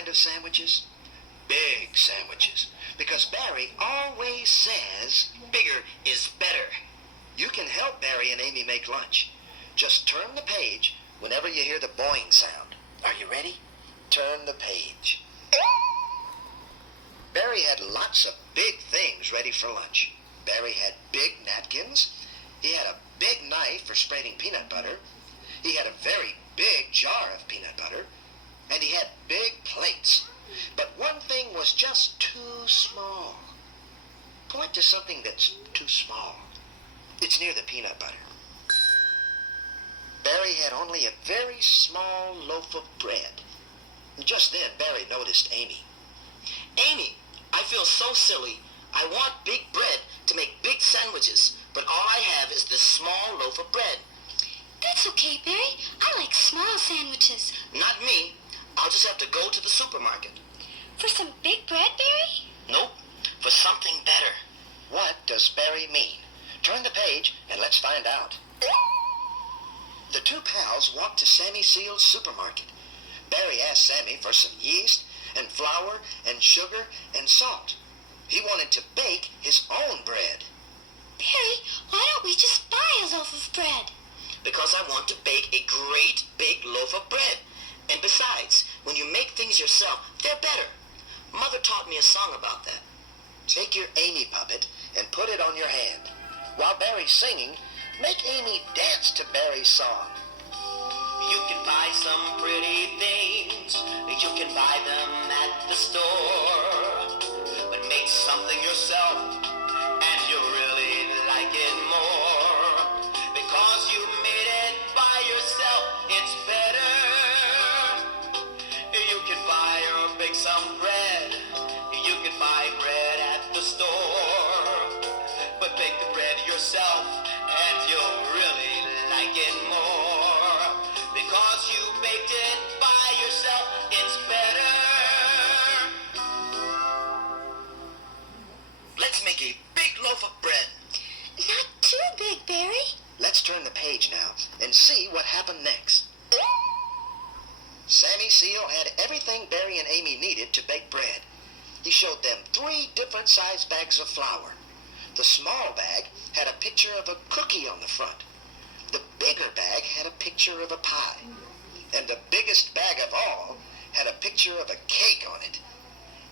kind of sandwiches? Big sandwiches. Because Barry always says, bigger is better. you can help Barry and Amy make lunch. Just turn the page whenever you hear the boing sound. Are you ready? Turn the page. Barry had lots of big things ready for lunch. Barry had big napkins. He had a big knife for spreading peanut butter. He had a very big jar of peanut butter. And he had big plates. But one thing was just too small. Point to something that's too small. It's near the peanut butter. Barry had only a very small loaf of bread. Just then, Barry noticed Amy. Amy, I feel so silly. I want big bread to make big sandwiches, but all I have is this small loaf of bread. That's okay, Barry. I like small sandwiches. Not me. I'll just have to go to the supermarket. For some big bread, Barry? Nope, for something better. What does Barry mean? Turn the page and let's find out. The two pals walked to Sammy Seal's supermarket. Barry asked Sammy for some yeast and flour and sugar and salt. He wanted to bake his own bread. Barry, why don't we just buy a loaf of bread? Because I want to bake a great big loaf of bread. And besides, when you make things yourself, they're better. Mother taught me a song about that. Take your Amy puppet and put it on your hand. While Barry's singing, make Amy dance to Barry's song. You can buy some pretty things. You can buy them at the store. But make something yourself, and you really like it more. Because you made it by yourself, it's better. You can buy or bake some bread. You can buy bread at the store. But bake the bread yourself, and you'll really like it more. Because you baked it by yourself, it's better. Let's make a big loaf of bread. Not too big, Barry. Let's turn the page now and see what happened next. Sammy Seal had everything Barry and Amy needed to bake bread. He showed them 3 different size bags of flour. The small bag had a picture of a cookie on the front. The bigger bag had a picture of a pie. And the biggest bag of all had a picture of a cake on it.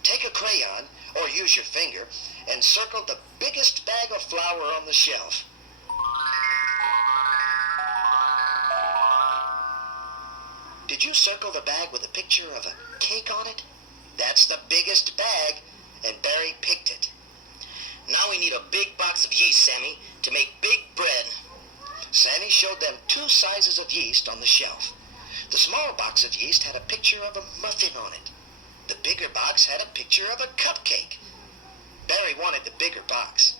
Take a crayon or use your finger and circle the biggest bag of flour on the shelf. Did you circle the bag with a picture of a cake on it? That's the biggest bag, and Barry picked it. Now we need a big box of yeast, Sammy, to make big bread. Sammy showed them 2 sizes of yeast on the shelf. The small box of yeast had a picture of a muffin on it. The bigger box had a picture of a cupcake. Barry wanted the bigger box.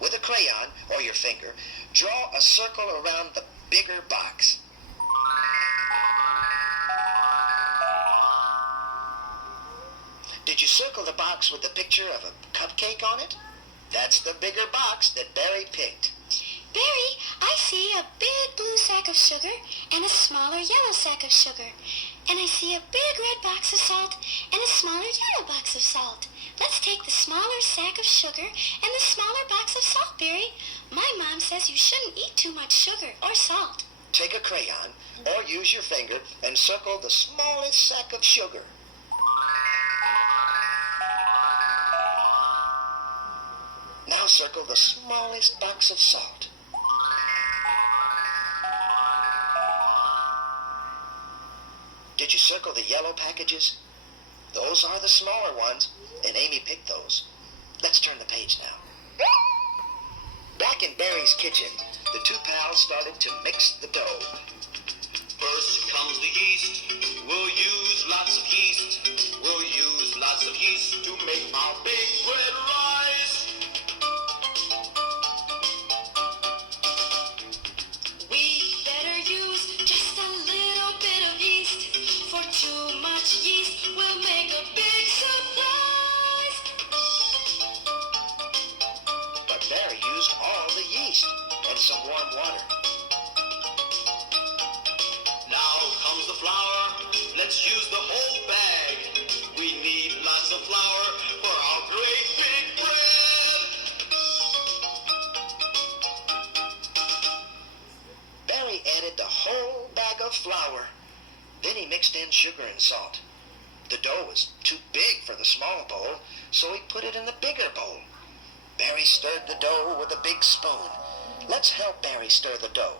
With a crayon or your finger, draw a circle around the bigger box. Did you circle the box with the picture of a cupcake on it? That's the bigger box that Barry picked. Barry, I see a big blue sack of sugar and a smaller yellow sack of sugar. And I see a big red box of salt and a smaller yellow box of salt. Let's take the smaller sack of sugar and the smaller box of salt, Barry. My mom says you shouldn't eat too much sugar or salt. Take a crayon or use your finger and circle the smallest sack of sugar. Now circle the smallest box of salt. Did you circle the yellow packages? Those are the smaller ones, and Amy picked those. Let's turn the page now. Back in Barry's kitchen, the 2 pals started to mix the dough. First comes the yeast. We'll use lots of yeast. We'll use lots of yeast to make our big bread rise. We better use just a little bit of yeast. For too much yeast will make a big surprise. But Barry used all the yeast and some warm water. Now comes the flour. Let's use the whole bag. small bowl, so he put it in the bigger bowl. Barry stirred the dough with a big spoon. Let's help Barry stir the dough.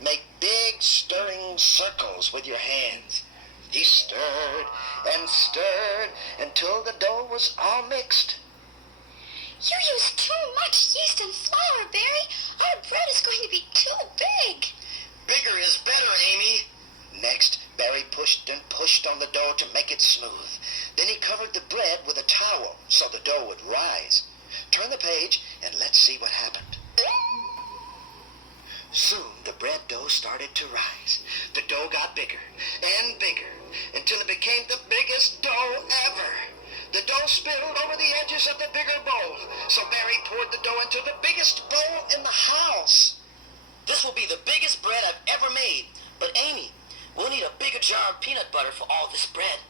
Make big stirring circles with your hands. He stirred and stirred until the dough was all mixed. You use too much yeast and flour, Barry. Our bread is going to be too big. Bigger is better, Amy. Next, Barry pushed and pushed on the dough to make it smooth. Then he covered the bread with a towel so the dough would rise. Turn the page and let's see what happened. Soon the bread dough started to rise. The dough got bigger and bigger until it became the biggest dough ever. The dough spilled over the edges of the bigger bowl, so Barry poured the dough into the biggest bowl in the house. This will be the biggest bread I've ever made. But Amy, we'll need a bigger jar of peanut butter for all this bread.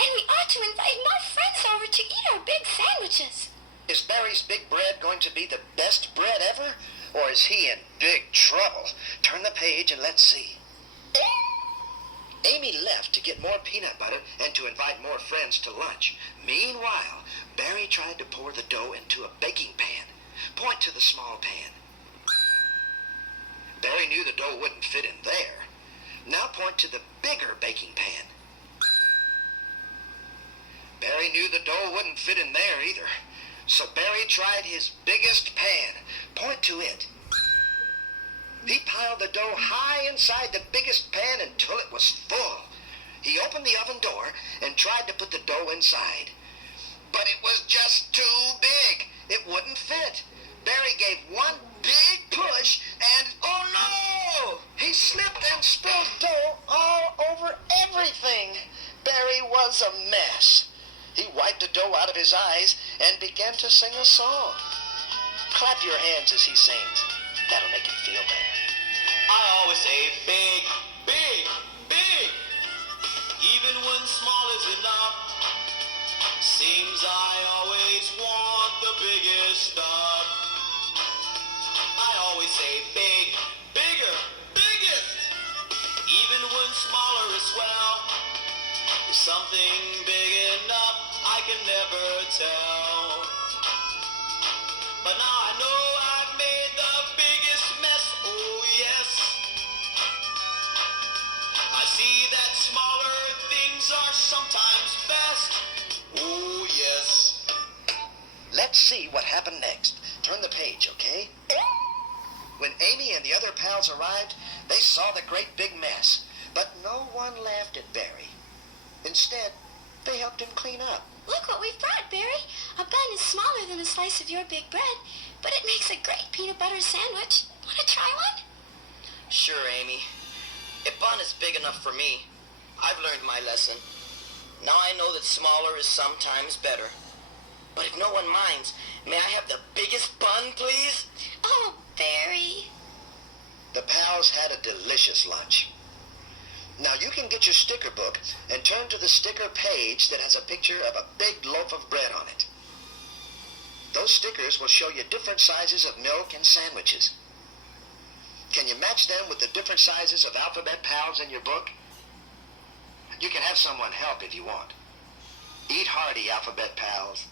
And we ought to invite more friends over to eat our big sandwiches. Is Barry's big bread going to be the best bread ever? Or is he in big trouble? Turn the page and let's see. Amy left to get more peanut butter and to invite more friends to lunch. Meanwhile, Barry tried to pour the dough into a baking pan. Point to the small pan. Barry knew the dough wouldn't fit in there. Now point to the bigger baking pan. Barry knew the dough wouldn't fit in there either. So Barry tried his biggest pan. Point to it. He piled the dough high inside the biggest pan until it was full. He opened the oven door and tried to put the dough inside. But it was just too big. It wouldn't fit. Barry gave one big push and, oh no! He slipped and spilled dough all over everything. Barry was a mess. He wiped the dough out of his eyes and began to sing a song. Clap your hands as he sings. That'll make him feel better. I always say big, big, big. Even when small is enough. Seems I always want the biggest stuff. I always say big, bigger, biggest. Even when smaller is swell. Is something big enough? I can never tell. But now I know I've made the biggest mess, oh yes. I see that smaller things are sometimes best, oh yes. Let's see what happened next. Turn the page, okay? When Amy and the other pals arrived, they saw the great big mess. But no one laughed at Barry. Instead, they helped him clean up. Look what we've brought, Barry. A bun is smaller than a slice of your big bread, but it makes a great peanut butter sandwich. Want to try one? Sure, Amy. A bun is big enough for me. I've learned my lesson. Now I know that smaller is sometimes better. But if no one minds, may I have the biggest bun, please? Oh, Barry. The pals had a delicious lunch. Now you can get your sticker book and turn to the sticker page that has a picture of a big loaf of bread on it. Those stickers will show you different sizes of milk and sandwiches. Can you match them with the different sizes of alphabet pals in your book? You can have someone help if you want. Eat hearty, alphabet pals.